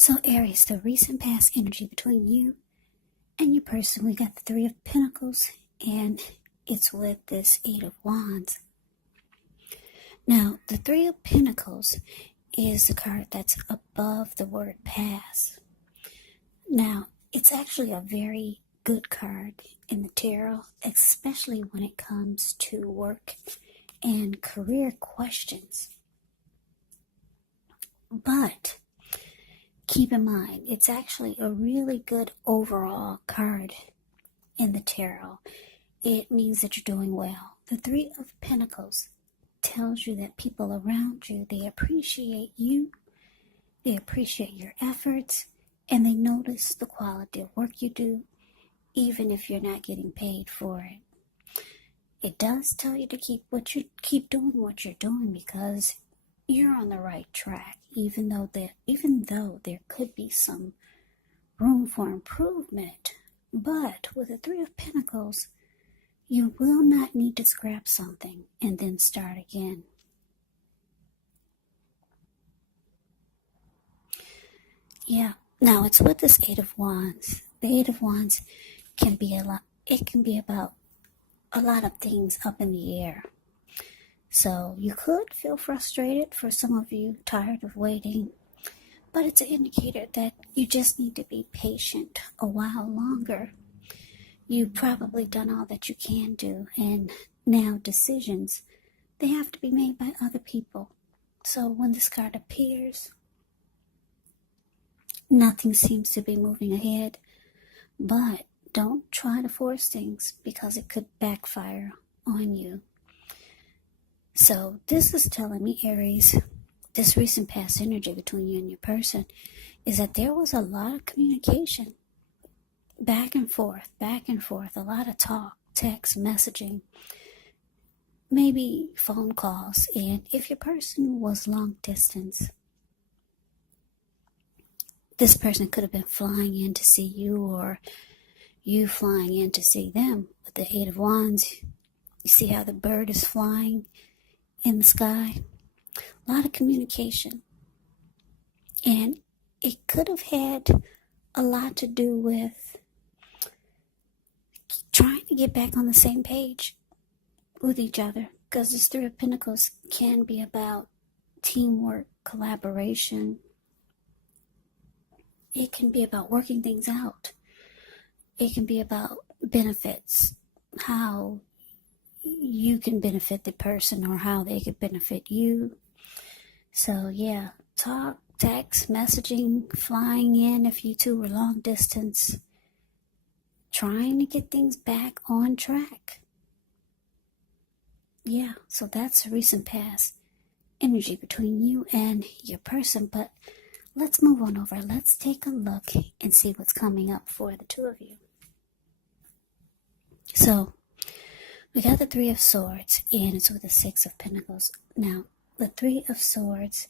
So Aries, the recent past energy between you and your person, we got the Three of Pentacles, and it's with this Eight of Wands. Now, the Three of Pentacles is the card that's above the word pass. Now, it's actually a very good card in the tarot, especially when it comes to work and career questions. But keep in mind, it's actually a really good overall card in the tarot. It means that you're doing well. The Three of Pentacles tells you that people around you, they appreciate you, they appreciate your efforts, and they notice the quality of work you do, even if you're not getting paid for it. It does tell you to keep doing what you're doing, because you're on the right track, even though there could be some room for improvement. But with the Three of Pentacles, you will not need to scrap something and then start again. Yeah, now it's with this Eight of Wands. The Eight of Wands can be about a lot of things up in the air. So you could feel frustrated, for some of you, tired of waiting, but it's an indicator that you just need to be patient a while longer. You've probably done all that you can do, and now decisions, they have to be made by other people. So when this card appears, nothing seems to be moving ahead, but don't try to force things, because it could backfire on you. So this is telling me, Aries, this recent past energy between you and your person is that there was a lot of communication, back and forth, a lot of talk, text, messaging, maybe phone calls. And if your person was long distance, this person could have been flying in to see you, or you flying in to see them. With the Eight of Wands, you see how the bird is flying in the sky? A lot of communication. And it could have had a lot to do with trying to get back on the same page with each other, because this Three of Pentacles can be about teamwork, collaboration. It can be about working things out. It can be about benefits, how you can benefit the person or how they could benefit you. So yeah, talk, text, messaging, flying in if you two were long distance, trying to get things back on track. Yeah, so that's a recent past energy between you and your person. But let's move on over. Let's take a look and see what's coming up for the two of you. So we got the Three of Swords, and it's with the Six of Pentacles. Now, the Three of Swords,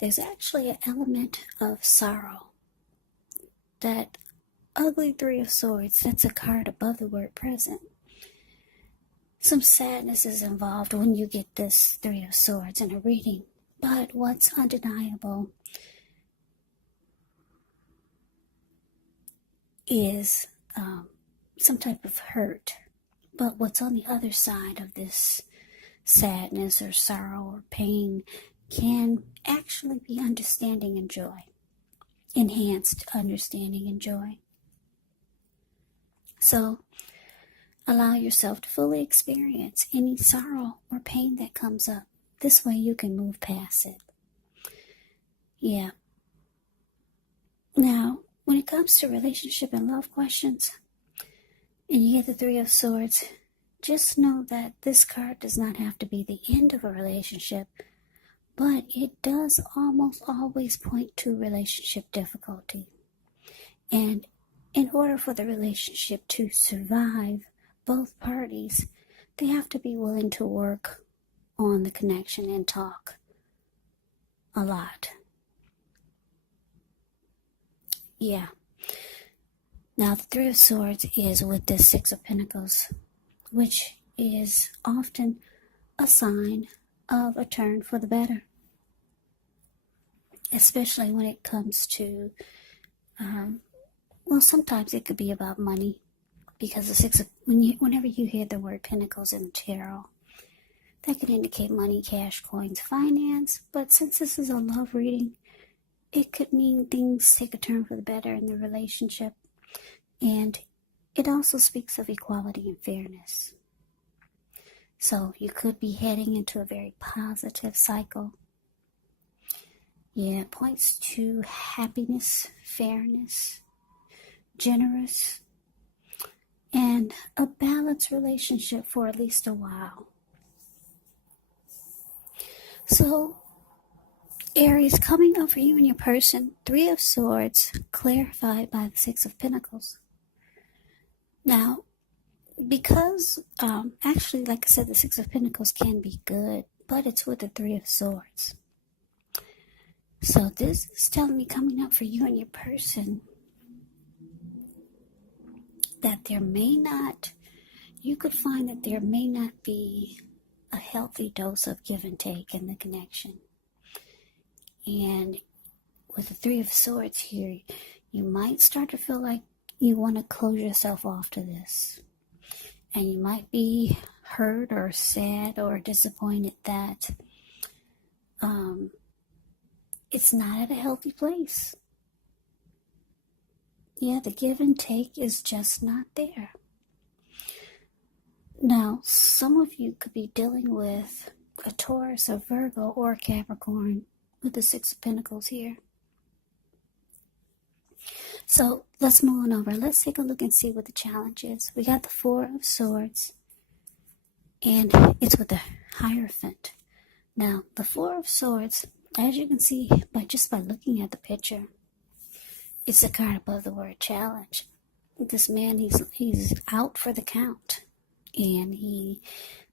there's actually an element of sorrow. That ugly Three of Swords, that's a card above the word present. Some sadness is involved when you get this Three of Swords in a reading. But what's undeniable is some type of hurt. But what's on the other side of this sadness or sorrow or pain can actually be understanding and joy. Enhanced understanding and joy. So allow yourself to fully experience any sorrow or pain that comes up. This way you can move past it. Yeah. Now, when it comes to relationship and love questions, and you get the Three of Swords, just know that this card does not have to be the end of a relationship, but it does almost always point to relationship difficulty. And in order for the relationship to survive, both parties, they have to be willing to work on the connection and talk a lot. Yeah. Now, the Three of Swords is with this Six of Pentacles, which is often a sign of a turn for the better. especially when it comes to, well, sometimes it could be about money, because whenever you hear the word Pentacles in the tarot, that could indicate money, cash, coins, finance. But since this is a love reading, it could mean things take a turn for the better in the relationship. And it also speaks of equality and fairness. So you could be heading into a very positive cycle. Yeah, it points to happiness, fairness, generous, and a balanced relationship for at least a while. So, Aries, coming up for you and your person, Three of Swords, clarified by the Six of Pentacles. Now, because, actually, like I said, the Six of Pentacles can be good, but it's with the Three of Swords. So this is telling me, coming up for you and your person, that you could find that there may not be a healthy dose of give and take in the connection. And with the Three of Swords here, you might start to feel like you want to close yourself off to this. And you might be hurt or sad or disappointed that it's not at a healthy place. Yeah, the give and take is just not there. Now, some of you could be dealing with a Taurus, a Virgo, or a Capricorn with the Six of Pentacles here. So let's move on over. Let's take a look and see what the challenge is. We got the Four of Swords, and it's with the Hierophant. Now, the Four of Swords, as you can see just by looking at the picture, it's a card above the word challenge. This man, he's out for the count, and he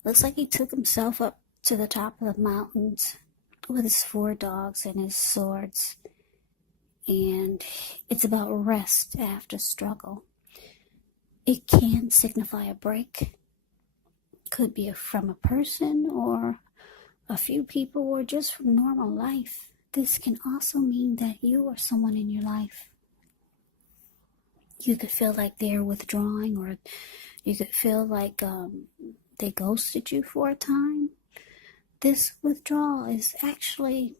looks like he took himself up to the top of the mountains with his 4 dogs and his swords. And it's about rest after struggle. It can signify a break. Could be from a person or a few people, or just from normal life. This can also mean that you or someone in your life, you could feel like they're withdrawing, or you could feel like they ghosted you for a time. This withdrawal is actually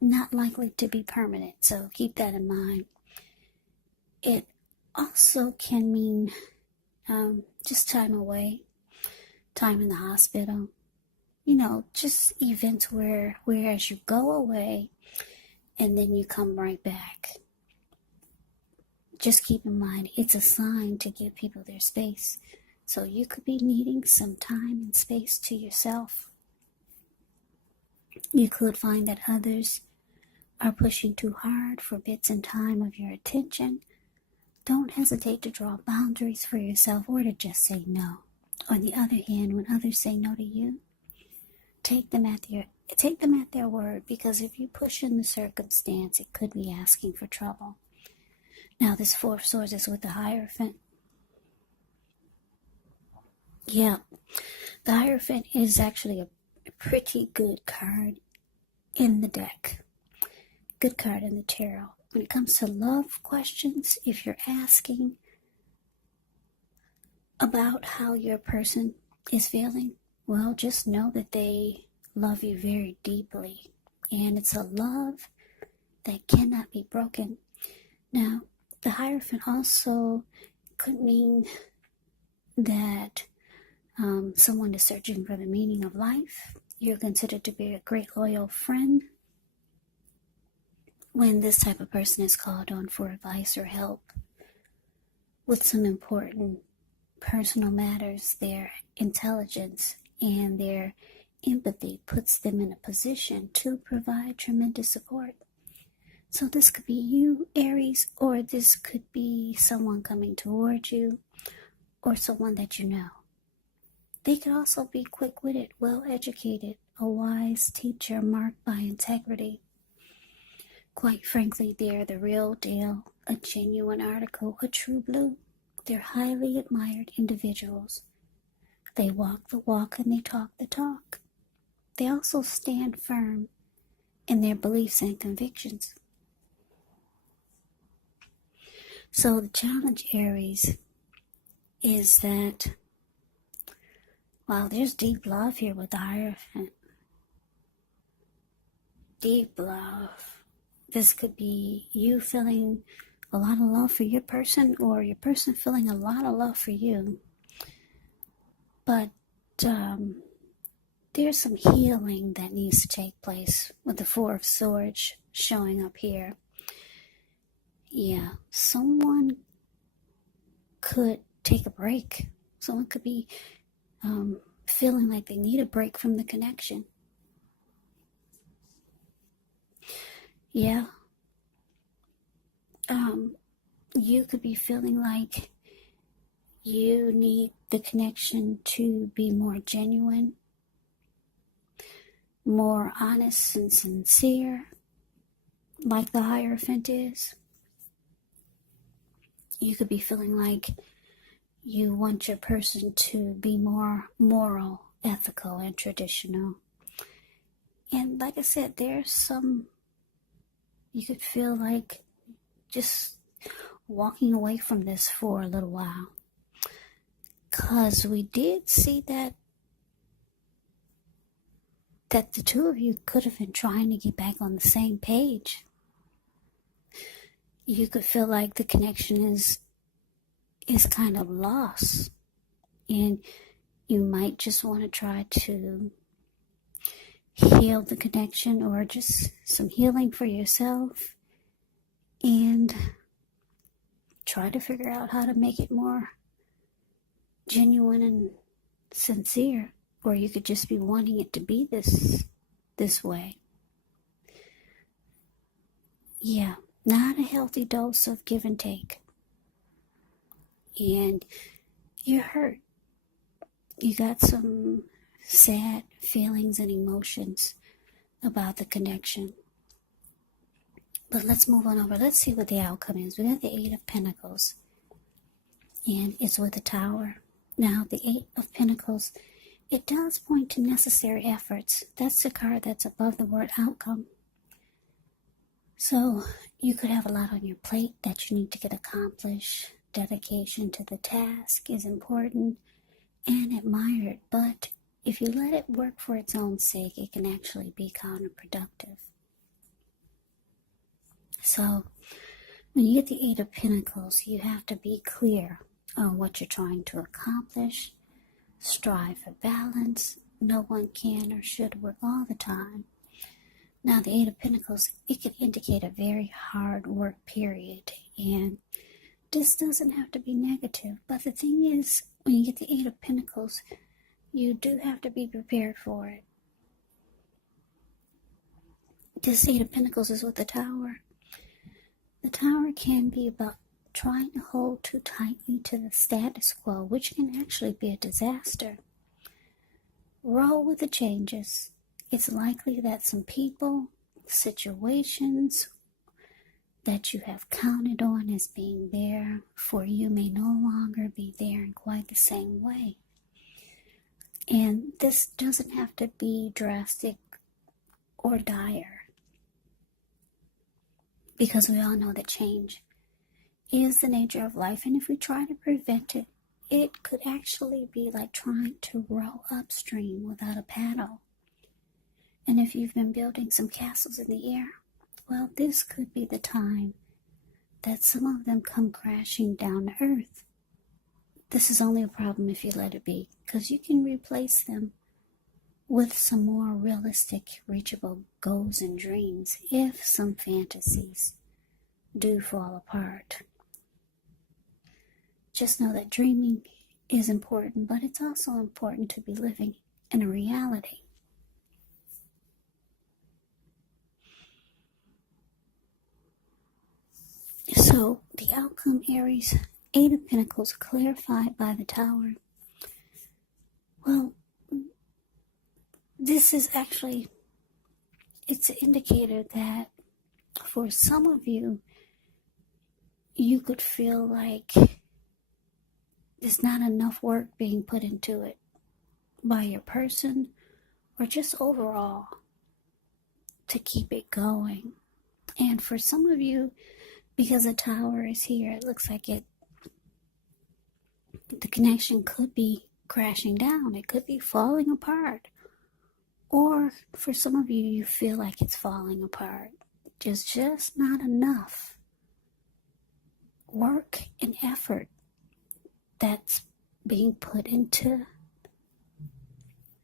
not likely to be permanent, so keep that in mind. It also can mean just time away, time in the hospital. Just events whereas you go away and then you come right back. Just keep in mind, it's a sign to give people their space. So you could be needing some time and space to yourself. You could find that others are pushing too hard for bits and time of your attention. Don't hesitate to draw boundaries for yourself, or to just say no. On the other hand, when others say no to you, take them at their word, because if you push in the circumstance, it could be asking for trouble. Now, this Four of Swords is with the Hierophant. Yeah, the Hierophant is actually a pretty good card in the deck. Good card in the tarot. When it comes to love questions, if you're asking about how your person is feeling, well, just know that they love you very deeply. And it's a love that cannot be broken. Now, the Hierophant also could mean that someone is searching for the meaning of life. You're considered to be a great loyal friend. When this type of person is called on for advice or help with some important personal matters, their intelligence and their empathy puts them in a position to provide tremendous support. So this could be you, Aries, or this could be someone coming towards you, or someone that you know. They could also be quick-witted, well-educated, a wise teacher marked by integrity. Quite frankly, they're the real deal, a genuine article, a true blue. They're highly admired individuals. They walk the walk and they talk the talk. They also stand firm in their beliefs and convictions. So the challenge, Aries, is that while there's deep love here with the Hierophant, deep love, this could be you feeling a lot of love for your person, or your person feeling a lot of love for you. But there's some healing that needs to take place with the Four of Swords showing up here. Yeah, someone could take a break. Someone could be feeling like they need a break from the connection. Yeah. You could be feeling like you need the connection to be more genuine, more honest and sincere, like the Hierophant is. You could be feeling like you want your person to be more moral, ethical, and traditional. And like I said, there's some, you could feel like just walking away from this for a little while. Because we did see that the two of you could have been trying to get back on the same page. You could feel like the connection is kind of lost. And you might just want to try to heal the connection, or just some healing for yourself, and try to figure out how to make it more genuine and sincere. Or you could just be wanting it to be this way. Yeah, not a healthy dose of give and take. And you're hurt. You got some sad feelings and emotions about the connection. But let's move on over. Let's see what the outcome is. We got the Eight of Pentacles, and it's with the Tower. Now, the Eight of Pentacles, it does point to necessary efforts. That's the card that's above the word outcome. So you could have a lot on your plate that you need to get accomplished. Dedication to the task is important and admired, but if you let it work for its own sake, it can actually be counterproductive. So when you get the Eight of Pentacles, you have to be clear on what you're trying to accomplish. Strive for balance. No one can or should work all the time. Now, the Eight of Pentacles, it can indicate a very hard work period, and this doesn't have to be negative. But the thing is, when you get the Eight of Pentacles, you do have to be prepared for it. This Eight of Pentacles is with the Tower. The Tower can be about trying to hold too tightly to the status quo, which can actually be a disaster. Roll with the changes. It's likely that some people, situations that you have counted on as being there for you may no longer be there in quite the same way. And this doesn't have to be drastic or dire, because we all know that change is the nature of life, and if we try to prevent it, it could actually be like trying to row upstream without a paddle. And if you've been building some castles in the air, well, this could be the time that some of them come crashing down to earth. This is only a problem if you let it be, because you can replace them with some more realistic, reachable goals and dreams if some fantasies do fall apart. Just know that dreaming is important, but it's also important to be living in a reality. So, the outcome, Aries, Eight of Pentacles clarified by the Tower. Well, this is actually, it's an indicator that for some of you, you could feel like there's not enough work being put into it by your person, or just overall. to keep it going. And for some of you, because the Tower is here, it looks like the connection could be crashing down. It could be falling apart. Or for some of you, you feel like it's falling apart. There's just not enough work and effort that's being put into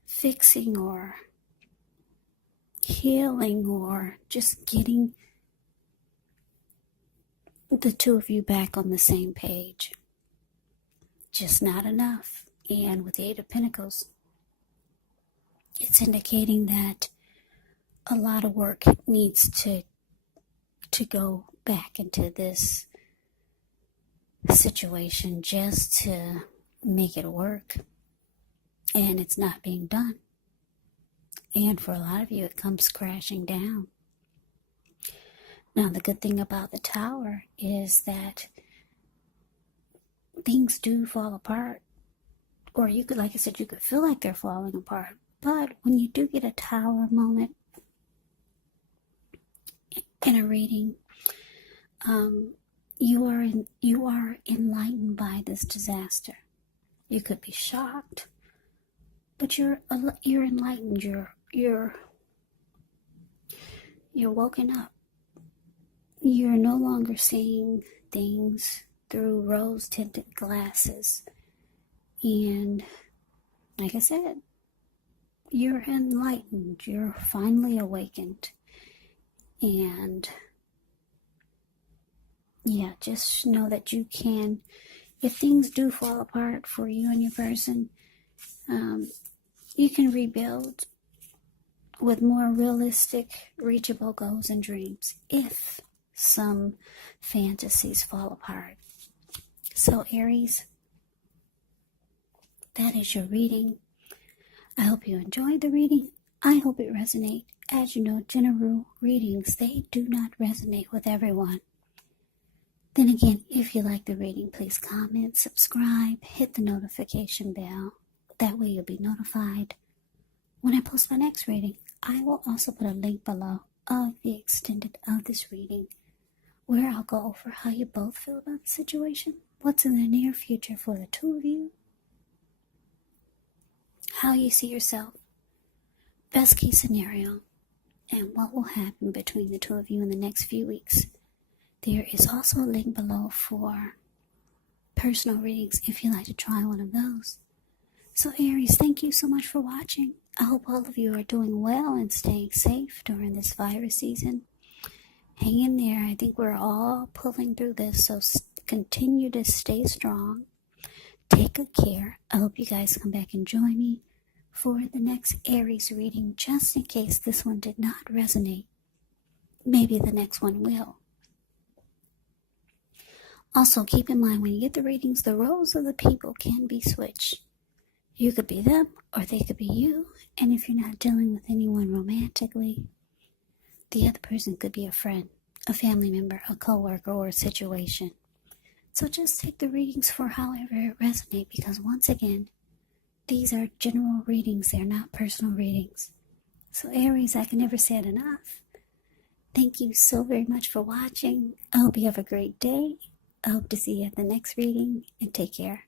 fixing or healing or just getting the two of you back on the same page. Just not enough. And with the Eight of Pentacles, it's indicating that a lot of work needs to go back into this situation just to make it work. And it's not being done. And for a lot of you, it comes crashing down. Now, the good thing about the Tower is that things do fall apart. Or you could, like I said, you could feel like they're falling apart. But when you do get a Tower moment in a reading, you are enlightened by this disaster. You could be shocked, but you're enlightened. You're woken up. You're no longer seeing things through rose-tinted glasses. And like I said, you're enlightened. You're finally awakened. And yeah, just know that you can, if things do fall apart for you and your person, you can rebuild with more realistic, reachable goals and dreams if some fantasies fall apart. So Aries, that is your reading. I hope you enjoyed the reading. I hope it resonates. As you know, general readings, they do not resonate with everyone. Then again, if you like the reading, please comment, subscribe, hit the notification bell. That way you'll be notified when I post my next reading. I will also put a link below of the extended of this reading, where I'll go over how you both feel about the situation, what's in the near future for the two of you, how you see yourself, best case scenario, and what will happen between the two of you in the next few weeks. There is also a link below for personal readings if you'd like to try one of those. So Aries, thank you so much for watching. I hope all of you are doing well and staying safe during this virus season. Hang in there. I think we're all pulling through this, so continue to stay strong. Take good care. I hope you guys come back and join me for the next Aries reading, just in case this one did not resonate. Maybe the next one will. Also, keep in mind when you get the readings, the roles of the people can be switched. You could be them, or they could be you. And if you're not dealing with anyone romantically, the other person could be a friend, a family member, a coworker, or a situation. So just take the readings for however it resonates, because once again, these are general readings. They're not personal readings. So Aries, I can never say it enough. Thank you so very much for watching. I hope you have a great day. I hope to see you at the next reading, and take care.